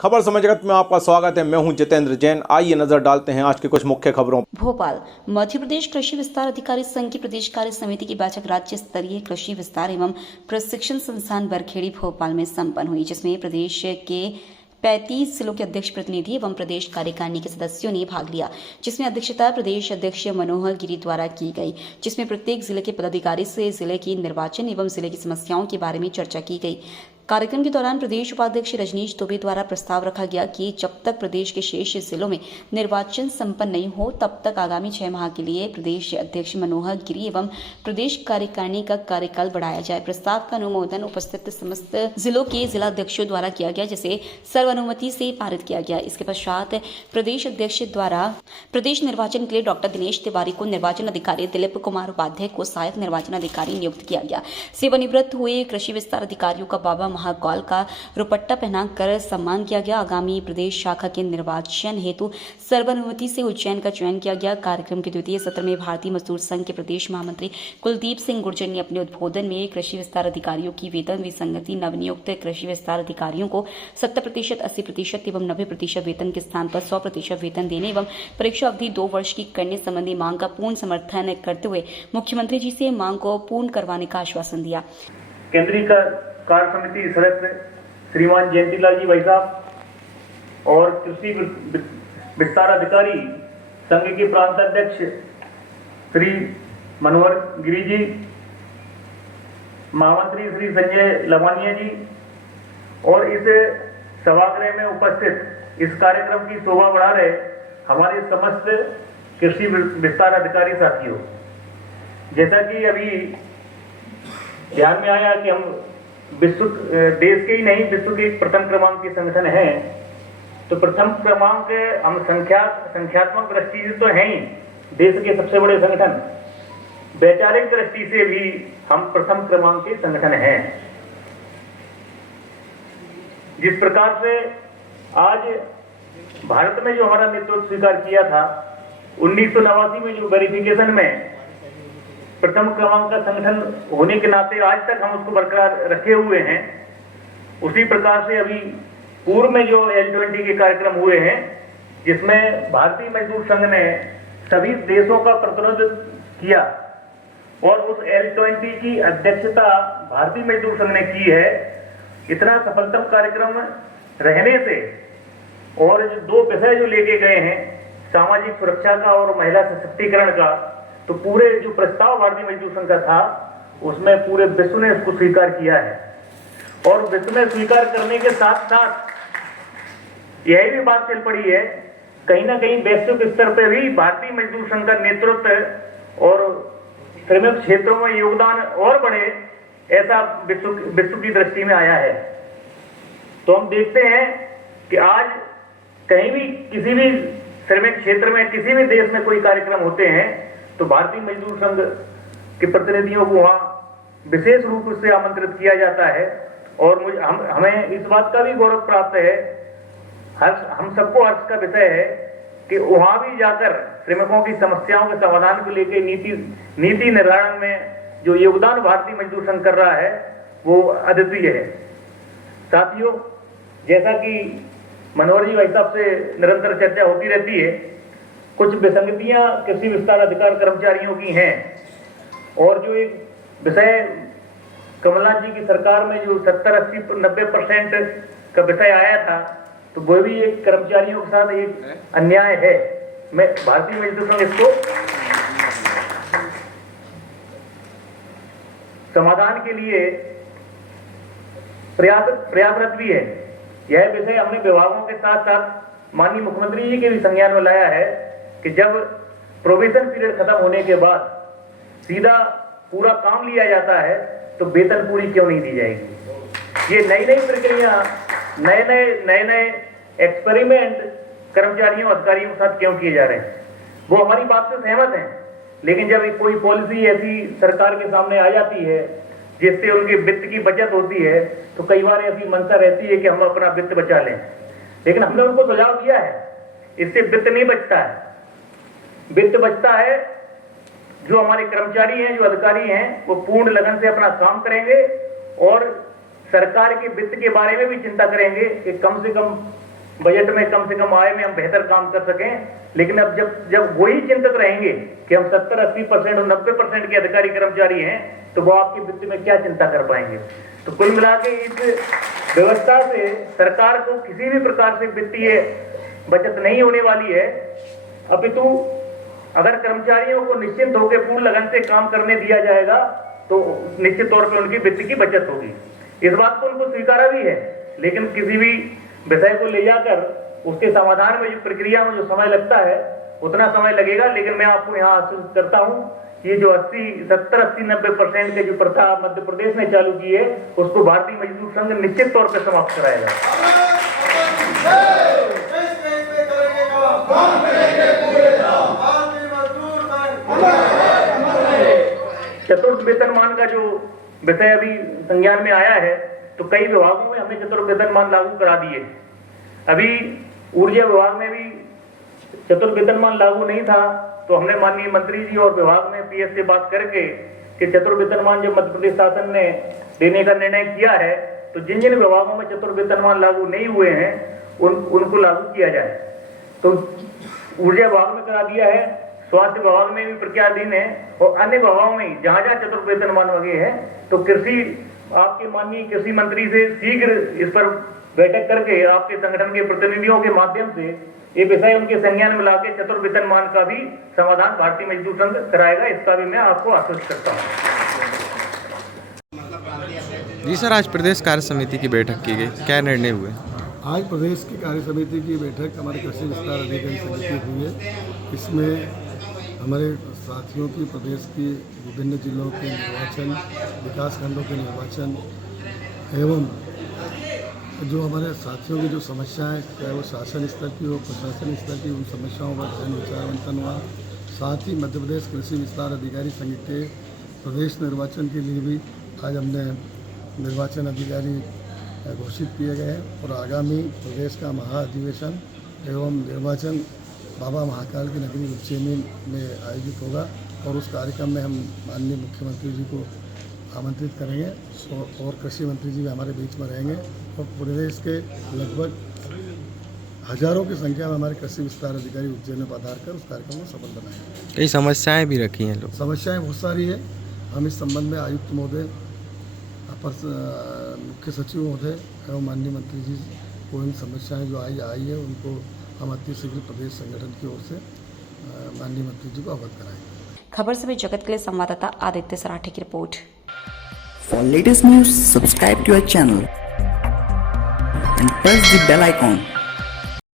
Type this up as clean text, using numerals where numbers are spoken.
खबर समय जगत में आपका स्वागत है। मैं हूं जितेंद्र जैन। आइए नजर डालते हैं आज की कुछ मुख्य खबरों। भोपाल मध्य प्रदेश कृषि विस्तार अधिकारी संघ की प्रदेश कार्य समिति की बैठक राज्य स्तरीय कृषि विस्तार एवं प्रशिक्षण संस्थान बरखेड़ी भोपाल में संपन्न हुई, जिसमें प्रदेश के 35 जिलों के अध्यक्ष प्रतिनिधि एवं प्रदेश कार्यकारिणी के सदस्यों ने भाग लिया, जिसमें अध्यक्षता प्रदेश अध्यक्ष मनोहर गिरी द्वारा की गई, जिसमें प्रत्येक जिले के पदाधिकारी से जिले की निर्वाचन एवं जिले की समस्याओं के बारे में चर्चा की गई। कार्यक्रम के दौरान प्रदेश उपाध्यक्ष रजनीश दुबे द्वारा प्रस्ताव रखा गया कि जब तक प्रदेश के शेष जिलों में निर्वाचन संपन्न नहीं हो तब तक आगामी 6 माह के लिए प्रदेश अध्यक्ष मनोहर गिरी एवं प्रदेश कार्यकारिणी का कार्यकाल बढ़ाया जाए। प्रस्ताव का अनुमोदन उपस्थित समस्त जिलों के जिलाध्यक्षों द्वारा किया गया, जिसे सर्वानुमति से पारित किया गया। इसके पश्चात प्रदेश अध्यक्ष द्वारा प्रदेश निर्वाचन के लिए डॉक्टर दिनेश तिवारी को निर्वाचन अधिकारी, दिलीप कुमार उपाध्याय को सहायक निर्वाचन अधिकारी नियुक्त किया गया। सेवानिवृत्त हुए कृषि विस्तार अधिकारियों का बाबा महाकौल का रुपट्टा पहनाकर सम्मान किया गया। आगामी प्रदेश शाखा के निर्वाचन हेतु सर्वानुमति से उज्जैन का चयन किया गया। कार्यक्रम के द्वितीय सत्र में भारतीय मजदूर संघ के प्रदेश महामंत्री कुलदीप सिंह गुर्जर ने अपने उद्बोधन में कृषि विस्तार अधिकारियों की वेतन विसंगति, नवनियुक्त कृषि विस्तार अधिकारियों को 70%, 80% एवं 90% वेतन के स्थान पर 100% वेतन देने एवं परीक्षा अवधि 2 वर्ष की करने संबंधी मांग का पूर्ण समर्थन करते हुए मुख्यमंत्री जी से मांग को पूर्ण करवाने का आश्वासन दिया। केंद्रीय कार्य समिति सदस्य श्रीमान जयंतीलाल जी भाई साहब और कृषि विस्तार अधिकारी संघ के प्रांत अध्यक्ष श्री मनोहर गिरी जी, महामंत्री श्री संजय लवानिया जी और इस सभागृह में उपस्थित इस कार्यक्रम की शोभा बढ़ा रहे हमारे समस्त कृषि विस्तार अधिकारी साथियों, जैसा कि अभी ध्यान में आया कि हम देश के ही नहीं विश्व के प्रथम क्रमांक के संगठन है, तो प्रथम क्रमांक हम संख्यात्मक दृष्टि से तो हैं ही देश के सबसे बड़े संगठन, वैचारिक दृष्टि से भी हम प्रथम क्रमांक के संगठन हैं। जिस प्रकार से आज भारत में जो हमारा नेतृत्व स्वीकार किया था 1989 में, जो वेरिफिकेशन में प्रथम क्रमांक का संगठन होने के नाते आज तक हम उसको बरकरार रखे हुए हैं, उसी प्रकार से अभी पूर्व में जो L20 के कार्यक्रम हुए हैं, जिसमें भारतीय मजदूर संघ ने सभी देशों का प्रतिनिधित्व किया और उस L20 की अध्यक्षता भारतीय मजदूर संघ ने की है। इतना सफलतम कार्यक्रम रहने से और जो 2 विषय जो लेके गए हैं, सामाजिक सुरक्षा का और महिला सशक्तिकरण का, तो पूरे जो प्रस्ताव भारतीय मजदूर संघ का था उसमें पूरे विश्व ने इसको स्वीकार किया है। और विश्व में स्वीकार करने के साथ साथ यही भी बात चल पड़ी है, कहीं ना कहीं वैश्विक स्तर पर भी भारतीय मजदूर संघ का नेतृत्व और श्रमिक क्षेत्रों में योगदान और बढ़े, ऐसा विश्व की दृष्टि में आया है। तो हम देखते हैं कि आज कहीं भी किसी भी श्रमिक क्षेत्र में किसी भी देश में कोई कार्यक्रम होते हैं तो भारतीय मजदूर संघ के प्रतिनिधियों को वहां विशेष रूप से आमंत्रित किया जाता है। और हमें इस बात का भी गौरव प्राप्त है, हम सबको हर्ष का विषय है कि वहां भी जाकर श्रमिकों की समस्याओं के समाधान को लेकर नीति निर्धारण में जो योगदान भारतीय मजदूर संघ कर रहा है वो अद्वितीय है। साथियों, जैसा कि मनोहर जी भाई साहब से निरंतर चर्चा होती रहती है, कुछ विसंगतियां कृषि विस्तार अधिकार कर्मचारियों की हैं और जो एक विषय कमलनाथ जी की सरकार में जो 70, 80, 90% का विषय आया था, तो वो भी एक कर्मचारियों के साथ एक अन्याय है। मैं भारतीय मजदूर संघ इसको समाधान के लिए प्रयासरत भी है। यह विषय हमने विभागों के साथ साथ माननीय मुख्यमंत्री जी के भी संज्ञान में लाया है कि जब प्रोबेशन पीरियड खत्म होने के बाद सीधा पूरा काम लिया जाता है तो वेतन पूरी क्यों नहीं दी जाएगी। ये नई प्रक्रिया, नए एक्सपेरिमेंट कर्मचारियों अधिकारियों के साथ क्यों किए जा रहे हैं, वो हमारी बात से सहमत हैं। लेकिन जब कोई पॉलिसी ऐसी सरकार के सामने आ जाती है जिससे उनके वित्त की बचत होती है, तो कई बार ऐसी मंशा रहती है कि हम अपना वित्त बचा लें। लेकिन हमने उनको सुझाव दिया है, इससे वित्त नहीं बचता है। वित्त बचता है जो हमारे कर्मचारी हैं, जो अधिकारी हैं, वो पूर्ण लगन से अपना काम करेंगे और सरकार के वित्त के बारे में भी चिंता करेंगे कि कम से कम बजट में कम से कम आय में हम बेहतर काम कर सकें। लेकिन अब जब वही चिंतित रहेंगे कि हम 70-80% और 90% के अधिकारी कर्मचारी हैं, तो वो आपके वित्त में क्या चिंता कर पाएंगे। तो कुल मिला के इस व्यवस्था से सरकार को किसी भी प्रकार से वित्तीय बचत नहीं होने वाली है, अपितु अगर कर्मचारियों को निश्चिंत होकर पूर्ण लगन से काम करने दिया जाएगा तो निश्चित तौर पर उनकी वित्त की बचत होगी। इस बात को उनको स्वीकारा भी है, लेकिन किसी भी विषय को ले जाकर उसके समाधान में जो प्रक्रिया में जो समय लगता है उतना समय लगेगा। लेकिन मैं आपको यहाँ आश्वस्त करता हूँ, ये जो 70-80-90% के जो प्रथा मध्य प्रदेश ने चालू की है, उसको भारतीय मजदूर संघ निश्चित तौर पर समाप्त कराएगा। चतुर्थ वेतनमान का जो विषय अभी संज्ञान में आया है, तो कई विभागों में हमने चतुर्थ वेतनमान लागू करा दिए। अभी ऊर्जा विभाग में भी चतुर्थ वेतनमान लागू नहीं था, तो हमने माननीय मंत्री जी और विभाग में पीएस से बात करके कि चतुर्थ वेतनमान जो मध्य प्रदेश शासन ने देने का निर्णय किया है, तो जिन जिन विभागों में चतुर्थ वेतनमान लागू नहीं हुए हैं उनको लागू किया जाए। तो ऊर्जा विभाग में करा दिया है, स्वास्थ्य विभाग में भी प्रक्रियाधीन है, और अन्य विभागों में जहां जहां चतुर्थ वेतनमान वगे है, तो आपके माननीय कृषि मंत्री से शीघ्र इस पर बैठक करके आपके संगठन के प्रतिनिधियों के माध्यम से ये विषय उनके संज्ञान में लाके चतुर्थ वेतनमान का भी समाधान भारतीय मजदूर संघ कराएगा। इसका भी मैं आपको आश्वस्त करता हूँ। जी सर, आज प्रदेश कार्य समिति की बैठक की गई, क्या निर्णय हुए? आज प्रदेश की कार्य समिति की बैठक हमारे कृषि विस्तार अधिकारी समिति हुई है। इसमें हमारे साथियों की प्रदेश की विभिन्न जिलों के निर्वाचन, विकास खंडों के निर्वाचन एवं जो हमारे साथियों की जो समस्याएं, चाहे वो शासन स्तर की हो, प्रशासन स्तर की, उन समस्याओं पर गहन विचार मंथन हुआ। साथ ही मध्य प्रदेश कृषि विस्तार अधिकारी संघ के प्रदेश निर्वाचन के लिए भी आज हमने निर्वाचन अधिकारी घोषित किए गए हैं, और आगामी प्रदेश का महाअधिवेशन एवं निर्वाचन बाबा महाकाल की नगरी उज्जैन में आयोजित होगा, और उस कार्यक्रम में हम माननीय मुख्यमंत्री जी को आमंत्रित करेंगे, और कृषि मंत्री जी भी हमारे बीच में रहेंगे, और प्रदेश के लगभग हजारों की संख्या में हमारे कृषि विस्तार अधिकारी उज्जैन में पधार कर उस कार्यक्रम को सफल बनाएंगे। कई समस्याएं भी रखी हैं लोग। समस्याएं बहुत सारी है। हम इस संबंध में आयुक्त महोदय, अपर मुख्य सचिव महोदय एवं माननीय मंत्री जी को इन समस्याएं जो आई है उनको हम अति शीघ्र प्रदेश संगठन की ओर से माननीय मंत्री जी को अवगत कराएंगे। खबर से जगत के लिए संवाददाता आदित्य सराठे की report. For latest news, subscribe to our channel and press the bell icon.